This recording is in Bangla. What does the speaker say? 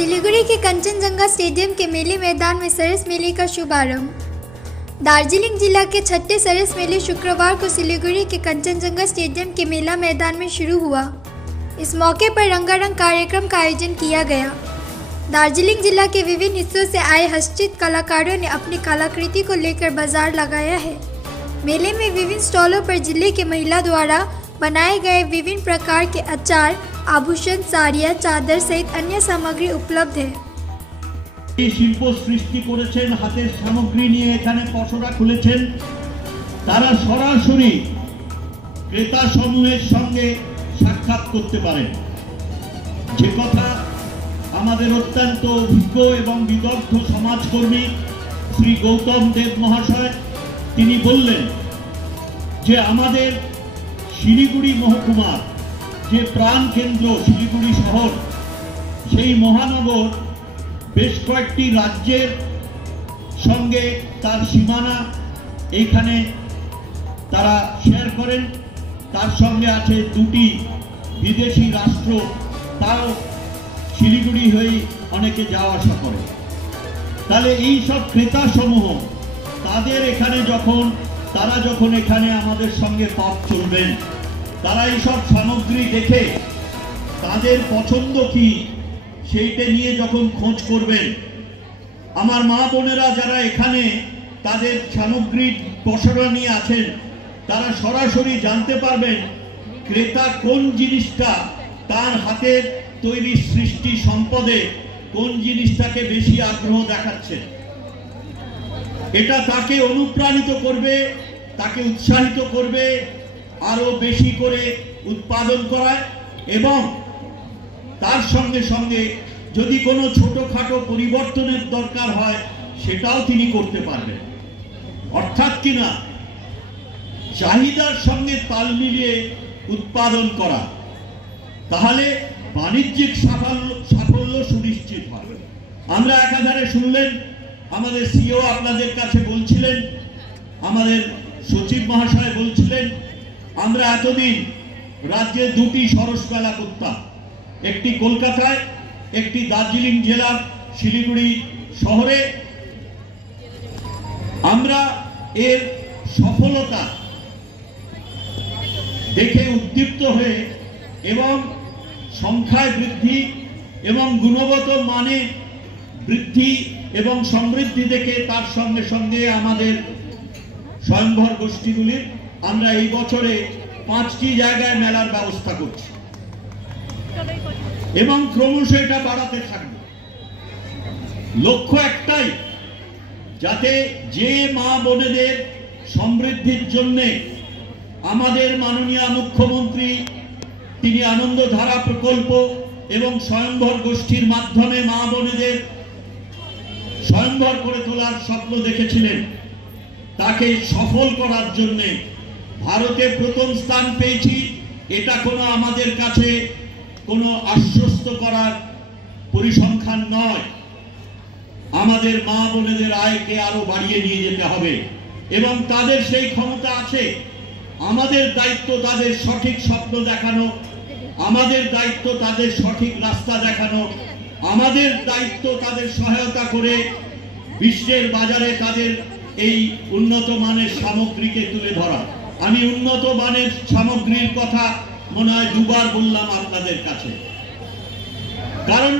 सिलीगुड़ी के कंचनजंगा स्टेडियम के मेले मैदान में सरस मेले का शुभारंभ। दार्जिलिंग जिला के छठे सरस मेले शुक्रवार को सिलीगुड़ी के कंचनजंगा स्टेडियम के मेला मैदान में शुरू हुआ। इस मौके पर रंगारंग कार्यक्रम का आयोजन किया गया। दार्जिलिंग जिला के विभिन्न हिस्सों से आए हस्तशिल्प कलाकारों ने अपनी कलाकृति को लेकर बाजार लगाया है। मेले में विभिन्न स्टॉलों पर जिले के महिला द्वारा बनाए गए विभिन्न प्रकार के अचार, आभूषण, साड़ियाँ, चादर सहित अन्य सामग्री उपलब्ध है। শিল্প সৃষ্টি করেছেন, হাতের সামগ্রী নিয়ে এখানে পসরা খুলেছেন, তারা সরাসরি ক্রেতা সমূহের সঙ্গে সাক্ষাৎ করতে পারেন। যে কথা আমাদের অত্যন্ত অভিজ্ঞ এবং বিদগ্ধ সমাজকর্মী শ্রী গৌতম দেব মহাশয় তিনি বললেন যে আমাদের শিলিগুড়ি মহকুমার যে প্রাণ কেন্দ্র শিলিগুড়ি শহর, সেই মহানগর বেশ কয়েকটি রাজ্যের সঙ্গে তার সীমানা এইখানে তারা শেয়ার করেন। তার সঙ্গে আছে দুটি বিদেশি রাষ্ট্র, তাও শিলিগুড়ি হয়ে অনেকে যাওয়া আসা করে। তাহলে এই সব ক্রেতা সমূহ তাদের এখানে তারা যখন এখানে আমাদের সঙ্গে পথ চলবেন, তারা এই সব সামগ্রী দেখে তাদের পছন্দ কি সেইটা নিয়ে যখন খোঁজ করবেন, আমার মা বোনেরা যারা এখানে তাদের সামগ্রীর পসরা নিয়ে আছেন, তারা সরাসরি জানতে পারবেন ক্রেতা কোন জিনিসটা তার হাতের তৈরি সৃষ্টি সম্পদে কোন জিনিসটাকে বেশি আগ্রহ দেখাচ্ছে। এটা তাকে অনুপ্রাণিত করবে, তাকে উৎসাহিত করবে আরো বেশি করে উৎপাদন করায়, এবং তার সঙ্গে সঙ্গে যদি কোনো ছোটখাটো পরিবর্তনের দরকার হয় সেটাও তিনি করতে পারবেন। অর্থাৎ কিনা চাহিদার সঙ্গে তাল মিলিয়ে উৎপাদন করা, তাহলে বাণিজ্যিক সাফল্য সুনিশ্চিত হবে। আমরা একাধারে শুনলেন আমাদের সিও আপনাদের কাছে বলছিলেন, আমাদের সচিব মহাশয় বলছিলেন, আমরা এতদিন রাজ্যে দুটি সরস মেলা করতাম, একটি কলকাতায়, একটি দার্জিলিং জেলার শিলিগুড়ি শহরে। আমরা এর সফলতা দেখে উদ্দীপ্ত হয়ে এবং সংখ্যায় বৃদ্ধি এবং গুণগত মানে বৃদ্ধি এবং সমৃদ্ধি দেখে তার সঙ্গে সঙ্গে আমাদের স্বয়ংভর গোষ্ঠীগুলির আমরা এই বছরে 5টি জায়গায় মেলার ব্যবস্থা করছি এবং ক্রমশ এটা বাড়াতে থাকবে। লক্ষ্য একটাই, যাতে যে মা বোনেদের সমৃদ্ধির জন্য আমাদের মাননীয় মুখ্যমন্ত্রী তিনি আনন্দধারা প্রকল্প এবং স্বয়ংভর গোষ্ঠীর মাধ্যমে মা বোনেদের স্বয়ংভর করে তোলার স্বপ্ন দেখেছিলেন, তাকে সফল করার জন্য ভারতে প্রথম স্থান পেয়েছি। এটা কোনো আমাদের কাছে কোনো আশ্বস্ত করার পরিসংখ্যান নয়। আমাদের মা বোনেদের আয়কে আরো বাড়িয়ে নিয়ে যেতে হবে এবং তাদের সেই ক্ষমতা আছে। আমাদের দায়িত্ব তাদের সঠিক স্বপ্ন দেখানো, আমাদের দায়িত্ব তাদের সঠিক রাস্তা দেখানো, আমাদের দায়িত্ব তাদের সহায়তা করে বিশ্বের বাজারে তাদের এই উন্নত মানের সামগ্রীকে তুলে ধরা। আমি উন্নত মানের সামগ্রীর কথা মনে হয় দুবার বললাম আপনাদের কাছে, কারণ